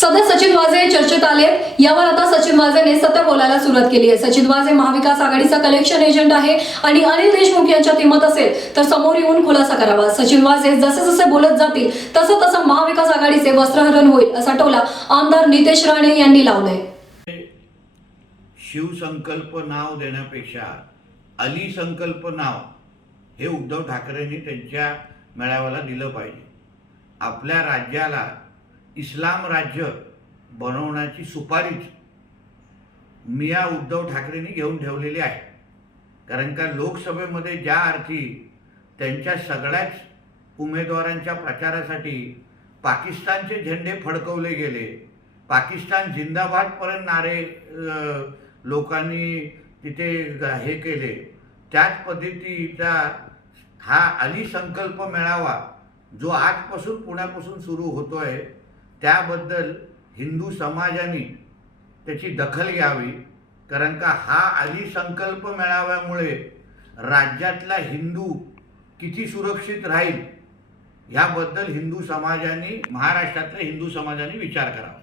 सध्या सचिन वाजे चर्चेत आलेत यावर आता सचिन वाजेने सत्य बोलायला सुरुवात केली आहे. सचिन वाजे महाविकास आघाडीचा कलेक्शन एजंट आहे आणि अनिल देशमुख यांच्या तिमत असेल तर समोर येऊन खुलासा करावा. सचिन वाजे जसे जसे बोलत जातील तसं तसं महाविकास आघाडीचे वस्त्रहरण होईल असा टोला आमदार नितेश राणे यांनी लावलाय. शिवसंकल्प नाव देण्यापेक्षा अली संकल्प नाव हे उद्धव ठाकरेंनी त्यांच्या मेळाव्याला दिलं पाहिजे. आपल्या राज्याला इस्लाम राज्य बनवण्याची सुपारीच मिया उद्धव ठाकरेंनी घेऊन ठेवलेली आहे. कारण का लोकसभेमध्ये ज्या अर्थी त्यांच्या सगळ्याच उमेदवारांच्या प्रचारासाठी पाकिस्तानचे झेंडे फडकवले गेले पाकिस्तान जिंदाबादपर्यंत नारे लोकांनी तिथे ग- हे केले त्याच पद्धतीचा हा अली संकल्प मेळावा जो आजपासून पुण्यापासून सुरू होतो आहे त्याबद्दल हिंदू समाजाने त्याची दखल घ्यावी कारण का हा आधी संकल्प मेळाव्यामुळे राज्यातला हिंदू किती सुरक्षित राहील ह्याबद्दल हिंदू समाजाने महाराष्ट्रातल्या हिंदू समाजाने विचार करावा.